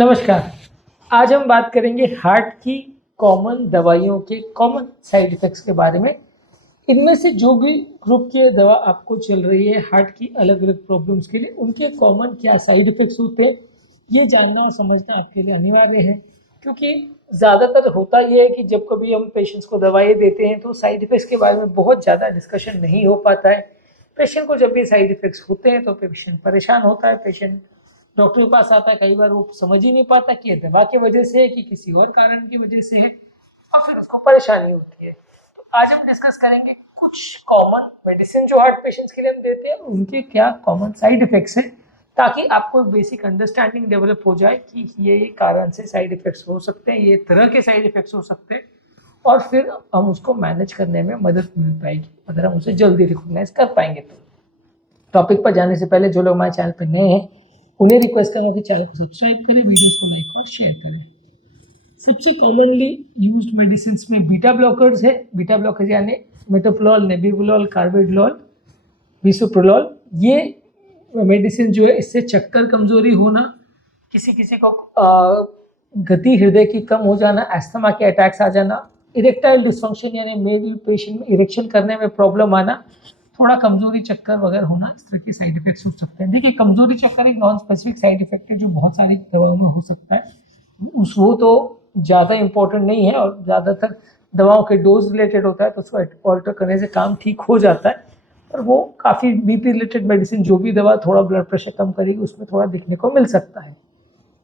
नमस्कार। आज हम बात करेंगे हार्ट की कॉमन दवाइयों के कॉमन साइड इफ़ेक्ट्स के बारे में। इनमें से जो भी ग्रुप की दवा आपको चल रही है हार्ट की अलग अलग प्रॉब्लम्स के लिए, उनके कॉमन क्या साइड इफ़ेक्ट्स होते हैं, ये जानना और समझना आपके लिए अनिवार्य है। क्योंकि ज़्यादातर होता ये है कि जब कभी हम पेशेंट्स को दवाई देते हैं तो साइड इफ़ेक्ट्स के बारे में बहुत ज़्यादा डिस्कशन नहीं हो पाता है। पेशेंट को जब भी साइड इफ़ेक्ट्स होते हैं तो पेशेंट परेशान होता है, पेशेंट डॉक्टर के पास आता है, कई बार वो समझ ही नहीं पाता कि ये दवा की वजह से है कि किसी और कारण की वजह से है, और फिर उसको परेशानी होती है। तो आज हम डिस्कस करेंगे कुछ कॉमन मेडिसिन जो हार्ट पेशेंट्स के लिए हम देते हैं, उनके क्या कॉमन साइड इफेक्ट्स हैं, ताकि आपको बेसिक अंडरस्टैंडिंग डेवलप हो जाए कि ये कारण से साइड इफेक्ट्स हो सकते हैं, ये तरह के साइड इफेक्ट्स हो सकते हैं, और फिर हम उसको मैनेज करने में मदद मिल पाएगी अगर हम उसे जल्दी रिकॉग्नाइज कर पाएंगे। तो टॉपिक पर जाने से पहले जो लोग हमारे चैनल पर नए हैं उन्हें रिक्वेस्ट करूँगा कि चैनल को सब्सक्राइब करें, वीडियोस को लाइक और शेयर करें। सबसे कॉमनली यूज्ड मेडिसिन में बीटा ब्लॉकर्स है। बीटा ब्लॉकर्स यानी मेटोप्रोलोल, नेबिवोलोल, कार्बिडोल, बिसोप्रोलोल। ये मेडिसिन जो है, इससे चक्कर, कमजोरी होना, किसी किसी को गति हृदय की कम हो जाना, एस्थमा के अटैक्स आ जाना, इरेक्टाइल डिसफंक्शन यानी मेल पेशेंट में इरेक्शन करने में प्रॉब्लम आना, थोड़ा कमजोरी, चक्कर वगैरह होना, इस तरह के साइड इफेक्ट्स हो सकते हैं। देखिए, कमजोरी चक्कर एक नॉन स्पेसिफिक साइड इफेक्ट है जो बहुत सारी दवाओं में हो सकता है। वो तो ज़्यादा इंपॉर्टेंट नहीं है और ज़्यादातर दवाओं के डोज रिलेटेड होता है, तो उसको ऑल्टर करने से काम ठीक हो जाता है। और वो काफ़ी बीपी रिलेटेड मेडिसिन, जो भी दवा थोड़ा ब्लड प्रेशर कम करेगी, उसमें थोड़ा दिखने को मिल सकता है।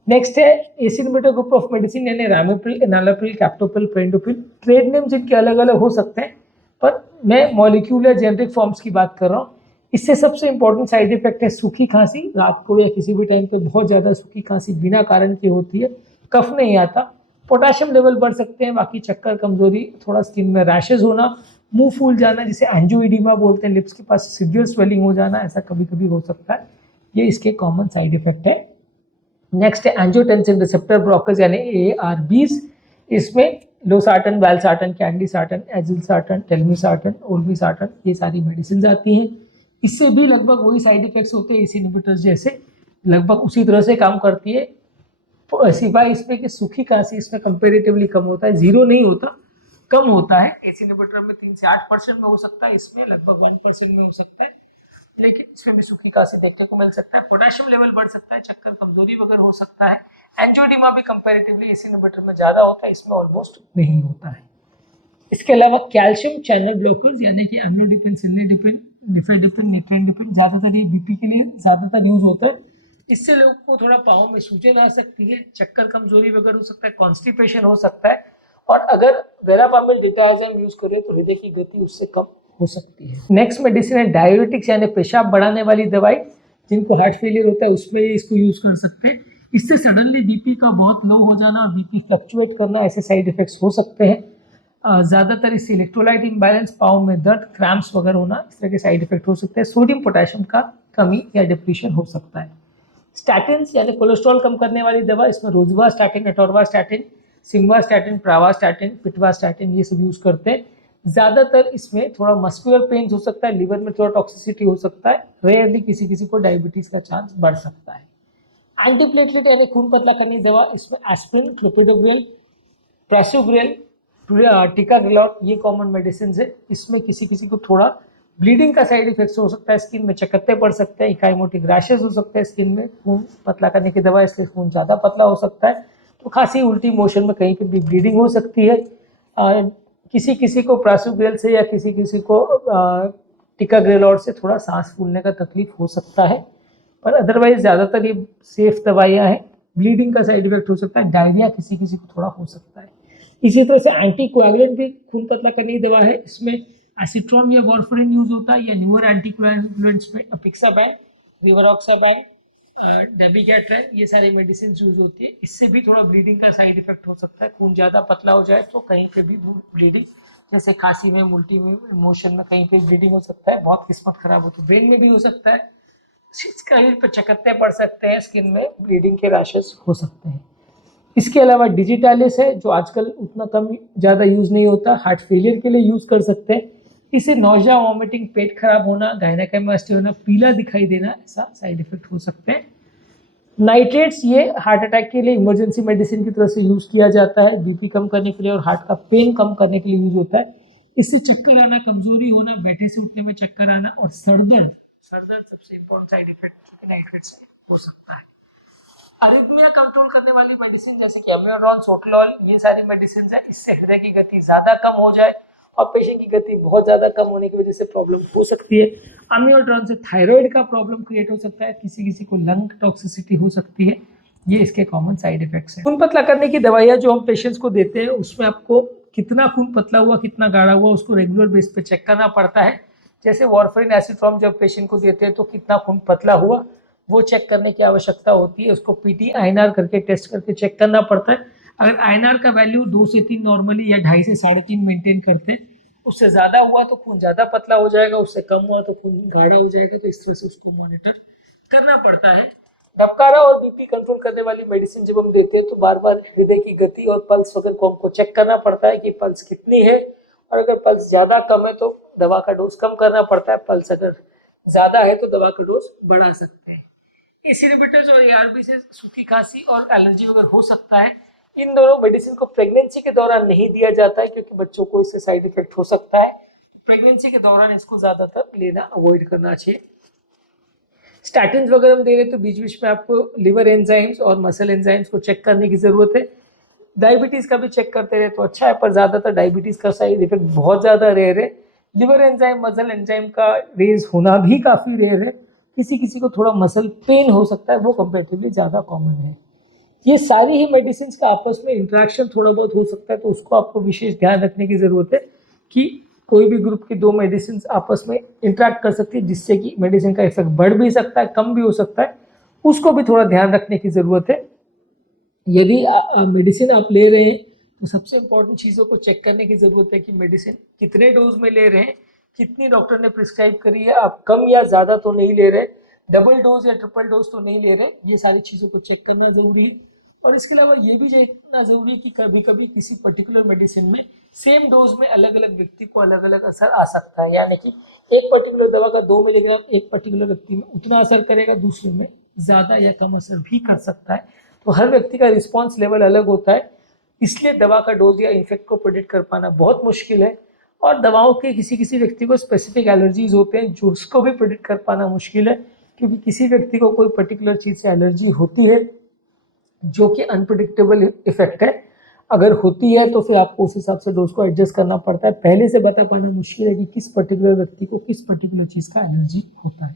नेक्स्ट है एसिड ग्रुप ऑफ मेडिसिन यानी ramipril, enalapril, captopril, perindopril. Trade names इनके अलग अलग हो सकते हैं, पर मैं मॉलिक्यूलर जेनेरिक फॉर्म्स की बात कर रहा हूँ। इससे सबसे इंपॉर्टेंट साइड इफेक्ट है सूखी खांसी। रात को या किसी भी टाइम पे बहुत ज़्यादा सूखी खांसी बिना कारण की होती है, कफ नहीं आता, पोटेशियम लेवल बढ़ सकते हैं, बाकी चक्कर, कमजोरी, थोड़ा स्किन में रैशेज होना, मुंह फूल जाना जिसे एंजियोइडिमा बोलते हैं, लिप्स के पास सीवियर स्वेलिंग हो जाना, ऐसा कभी कभी हो सकता है। ये इसके कॉमन साइड इफेक्ट है। नेक्स्ट है एंजियोटेंसिन रिसेप्टर ब्लॉकर्स यानी ARBs। इसमें लोसार्टन, वैल्सार्टन, कैंडिसार्टन, एजिलसार्टन, टेलमिसार्टन, ओल्मिसार्टन, ये सारी मेडिसिन आती हैं। इससे भी लगभग वही साइड इफेक्ट्स होते हैं एसी इनहिबिटर्स जैसे, लगभग उसी तरह से काम करती है, सिवाय इसमें कि सूखी खांसी इसमें कंपेरेटिवली कम होता है, जीरो नहीं होता, कम होता है। एसी इनहिबिटर में 3 से 8% में हो सकता है, इसमें लगभग 1% में हो सकता है, लेकिन इसमें भी सूखी खांसी देखने को मिल सकता है। पोटेशियम लेवल बढ़ सकता है, चक्कर, कमजोरी वगैरह हो सकता है। एंजियोडिमा भी कंपैरेटिवली एसी इनहिबिटर में ज्यादा होता है, इसमें ऑलमोस्ट नहीं होता है। इसके अलावा कैल्शियम चैनल ब्लॉकर्स यानी कि एम्लोडिपिन, सिल्नेडिपिन, निफेडिपिन, निट्रेंडिपिन, ज्यादातर ये बीपी के लिए ज्यादातर यूज होता है। इससे लोगों को थोड़ा पाँव में सूजन आ सकती है, चक्कर, कमजोरी वगैरह हो सकता है, कॉन्स्टिपेशन हो सकता है, और अगर वेरापामिल डिटायज़ाम यूज करें तो हृदय की गति उससे कम हो सकती है। नेक्स्ट मेडिसिन है डाययूरेटिक्स यानी पेशाब बढ़ाने वाली दवाई। जिनको हार्ट फेलियर होता है उसमें इसको यूज कर सकते हैं। इससे सडनली बीपी का बहुत लो हो जाना और बीपी फ्लक्चुएट करना, ऐसे साइड इफेक्ट्स हो सकते हैं। ज़्यादातर इससे इलेक्ट्रोलाइट इम्बैलेंस, पाँव में दर्द, क्रैम्प्स वगैरह होना, इस तरह के साइड इफेक्ट हो सकते हैं। सोडियम पोटेशियम का कमी या डिप्लीशन हो सकता है। स्टैटिन्स यानी कोलेस्ट्रॉल कम करने वाली दवा, इसमें रोजुवास्टैटिन, एटोरवास्टैटिन, सिम्वास्टैटिन, प्रावास्टैटिन, पिटवास्टैटिन, ये सब यूज करते हैं। ज़्यादातर इसमें थोड़ा मस्कुलर पेन हो सकता है, लिवर में थोड़ा टॉक्सिसिटी हो सकता है, रेयरली किसी किसी को डायबिटीज का चांस बढ़ सकता है। एंटीप्लेटलेट यानी खून पतला करने दवा, इसमें एस्पिरिन, क्लोपिडोग्रेल, प्रेसोग्रेल, टिकाग्रेलॉन, ये कॉमन मेडिसिन है। इसमें किसी किसी को थोड़ा ब्लीडिंग का साइड इफेक्ट्स हो सकता है, स्किन में चकत्ते पड़ सकते हैं, इकाइमोटिक रैशेज हो सकते हैं स्किन में। खून पतला करने की दवा, इसलिए खून ज़्यादा पतला हो सकता है, तो खांसी, उल्टी, मोशन में कहीं पे भी ब्लीडिंग हो सकती है। किसी किसी को प्रासोग्रेल से या किसी किसी को टिकाग्रेलॉन से थोड़ा सांस फूलने का तकलीफ हो सकता है, पर अदरवाइज ज़्यादातर ये सेफ दवाइयाँ हैं। ब्लीडिंग का साइड इफेक्ट हो सकता है, डायरिया किसी किसी को थोड़ा हो सकता है। इसी तरह से एंटीकोएगुलेंट भी खून पतला करने की दवा है। इसमें एसिट्रॉम या वारफरिन यूज होता है, या न्यूअर एंटीकोएगुलेंट्स में अपिक्साबैन, रिवरॉक्साबैन, डेबिगैट्रेन, ये सारी मेडिसिन यूज होती है। इससे भी थोड़ा ब्लीडिंग का साइड इफेक्ट हो सकता है। खून ज़्यादा पतला हो जाए तो कहीं पे भी ब्लीडिंग, जैसे खांसी में, उल्टी में, मोशन में कहीं पे ब्लीडिंग हो सकता है। बहुत किस्मत खराब हो तो ब्रेन में भी हो सकता है, शरीर पर चकत्ते पड़ सकते हैं, स्किन में ब्लीडिंग के रैशेस हो सकते हैं। इसके अलावा डिजिटालिस है, जो आजकल उतना कम ज़्यादा यूज़ नहीं होता, हार्ट फेलियर के लिए यूज़ कर सकते हैं। इसे नौजा, वॉमिटिंग, पेट खराब होना, गायनेकोमास्टिया होना, पीला दिखाई देना, ऐसा साइड इफेक्ट हो सकते हैं। नाइट्रेट्स ये हार्ट अटैक के लिए इमरजेंसी मेडिसिन की तरह से यूज़ किया जाता है, बीपी कम करने के लिए और हार्ट का पेन कम करने के लिए यूज होता है। इससे चक्कर आना, कमजोरी होना, बैठे से उठने में चक्कर आना और सरदर्द सबसे इंपॉर्टेंट साइड इफेक्ट नाइट्रेट्स से हो सकता है। अरिथमिया कंट्रोल करने वाली मेडिसिन जैसे कि एम्योड्रॉन, सोटलॉल, ये सारी मेडिसिन है, इससे हृदय की गति ज्यादा कम हो जाए और पेशेंट की गति बहुत ज्यादा कम होने की वजह से प्रॉब्लम हो सकती है। एम्योड्रॉन से थायराइड का प्रॉब्लम क्रिएट हो सकता है, किसी किसी को लंग टॉक्सिसिटी हो सकती है। ये इसके कॉमन साइड इफेक्ट्स हैं। खून पतला करने की दवाइयाँ जो हम पेशेंट्स को देते हैं उसमें आपको कितना खून पतला हुआ, कितना गाढ़ा हुआ, उसको रेगुलर बेस पे चेक करना पड़ता है। जैसे वारफरिन एसिट्रॉम जब पेशेंट को देते हैं तो कितना खून पतला हुआ वो चेक करने की आवश्यकता होती है। उसको पीटी आईएनआर करके टेस्ट करके चेक करना पड़ता है। अगर आईएनआर का वैल्यू 2 से 3 नॉर्मली या 2.5 से 3.5 मेंटेन करते हैं, उससे ज़्यादा हुआ तो खून ज़्यादा पतला हो जाएगा, उससे कम हुआ तो खून गाढ़ा हो जाएगा। तो इस तरह से उसको मॉनिटर करना पड़ता है। धबकारा और बीपी कंट्रोल करने वाली मेडिसिन जब हम देते हैं तो बार बार हृदय की गति और पल्स वगैरह को हमको चेक करना पड़ता है कि पल्स कितनी है, और अगर पल्स ज़्यादा कम है तो दवा का डोज कम करना पड़ता है, पल्स अगर ज़्यादा है तो दवा का डोज बढ़ा सकते हैं। इनहिबिटर्स और एआरबी से सूखी खांसी और एलर्जी वगैरह हो सकता है। इन दोनों मेडिसिन को प्रेगनेंसी के दौरान नहीं दिया जाता है क्योंकि बच्चों को इससे साइड इफेक्ट हो सकता है। प्रेगनेंसी के दौरान इसको ज़्यादातर लेना अवॉइड करना चाहिए। स्टैटिन वगैरह हम दे रहे तो बीच बीच में आपको लिवर एंजाइम्स और मसल एंजाइम्स को चेक करने की ज़रूरत है। डायबिटीज़ का भी चेक करते रहे तो अच्छा है, पर ज़्यादातर डायबिटीज़ का साइड इफेक्ट बहुत ज़्यादा रेयर है। लिवर एंजाइम, मसल एंजाइम का रेज होना भी काफ़ी रेयर है। किसी किसी को थोड़ा मसल पेन हो सकता है, वो कंपेरेटिवली ज़्यादा कॉमन है। ये सारी ही मेडिसिन का आपस में इंटरेक्शन थोड़ा बहुत हो सकता है, तो उसको आपको विशेष ध्यान रखने की ज़रूरत है कि कोई भी ग्रुप की 2 मेडिसिन आपस में इंटरेक्ट कर सकती है, जिससे कि मेडिसिन का इफेक्ट बढ़ भी सकता है, कम भी हो सकता है। उसको भी थोड़ा ध्यान रखने की ज़रूरत है। यदि मेडिसिन आप ले रहे हैं तो सबसे इंपॉर्टेंट चीज़ों को चेक करने की ज़रूरत है कि मेडिसिन कितने डोज में ले रहे हैं, कितनी डॉक्टर ने प्रिस्क्राइब करी है, आप कम या ज़्यादा तो नहीं ले रहे, डबल डोज या ट्रिपल डोज तो नहीं ले रहे। ये सारी चीज़ों को चेक करना ज़रूरी है। और इसके अलावा ये भी देखना ज़रूरी है कि कभी कभी किसी पर्टिकुलर मेडिसिन में सेम डोज में अलग अलग व्यक्ति को अलग अलग असर आ सकता है, यानी कि एक पर्टिकुलर दवा का 2 मिलीग्राम एक पर्टिकुलर व्यक्ति में उतना असर करेगा, दूसरे में ज़्यादा या कम असर भी कर सकता है। तो हर व्यक्ति का रिस्पॉन्स लेवल अलग होता है, इसलिए दवा का डोज या इफेक्ट को प्रेडिक्ट कर पाना बहुत मुश्किल है। और दवाओं के किसी किसी व्यक्ति को स्पेसिफिक एलर्जीज होते हैं जो उसको भी प्रेडिक्ट कर पाना मुश्किल है, क्योंकि किसी व्यक्ति को कोई पर्टिकुलर चीज़ से एलर्जी होती है जो कि अनप्रिडिक्टेबल इफेक्ट है। अगर होती है तो फिर आपको उस हिसाब से डोज को एडजस्ट करना पड़ता है। पहले से बता पाना मुश्किल है कि किस पर्टिकुलर व्यक्ति को किस पर्टिकुलर चीज़ का एलर्जी होता है।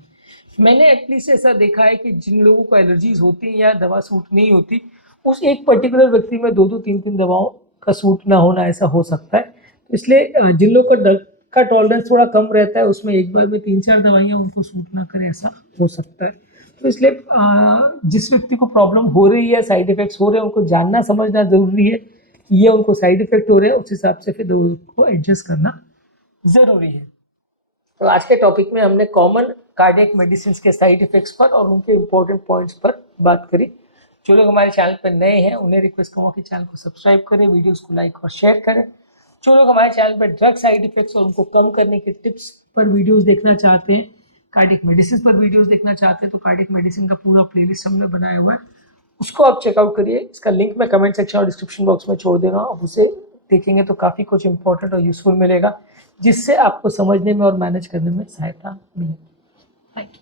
मैंने एटलीस्ट ऐसा देखा है कि जिन लोगों को एलर्जीज होती हैं या दवा सूट नहीं होती, उस एक पर्टिकुलर व्यक्ति में 2-2 3-3 दवाओं का सूट ना होना ऐसा हो सकता है। तो इसलिए जिन लोगों का ड्रग का टॉलरेंस थोड़ा कम रहता है उसमें एक बार में 3-4 दवाइयाँ उनको सूट ना करें, ऐसा हो सकता है। तो इसलिए जिस व्यक्ति को प्रॉब्लम हो रही है, साइड इफेक्ट्स हो रहे हैं, उनको जानना समझना ज़रूरी है कि ये उनको साइड इफेक्ट हो रहे हैं, उस हिसाब से फिर डोज को एडजस्ट करना ज़रूरी है। तो आज के टॉपिक में हमने कॉमन कार्डियक मेडिसिन के साइड इफेक्ट्स पर और उनके इंपॉर्टेंट पॉइंट्स पर बात करी। जो लोग हमारे चैनल पर नए हैं उन्हें रिक्वेस्ट करूँगा कि चैनल को सब्सक्राइब करें, वीडियोस को लाइक और शेयर करें। जो लोग हमारे चैनल पर ड्रग साइड इफेक्ट्स और उनको कम करने के टिप्स पर वीडियोस देखना चाहते हैं, कार्डियक मेडिसिन पर वीडियोस देखना चाहते हैं, तो कार्डियक मेडिसिन का पूरा प्लेलिस्ट हमने बनाया हुआ है, उसको आप चेकआउट करिए। इसका लिंक मैं कमेंट सेक्शन और डिस्क्रिप्शन बॉक्स में छोड़ देना, आप उसे देखेंगे तो काफ़ी कुछ इंपॉर्टेंट और यूजफुल मिलेगा, जिससे आपको समझने में और मैनेज करने में सहायता मिलेगी। Thank you.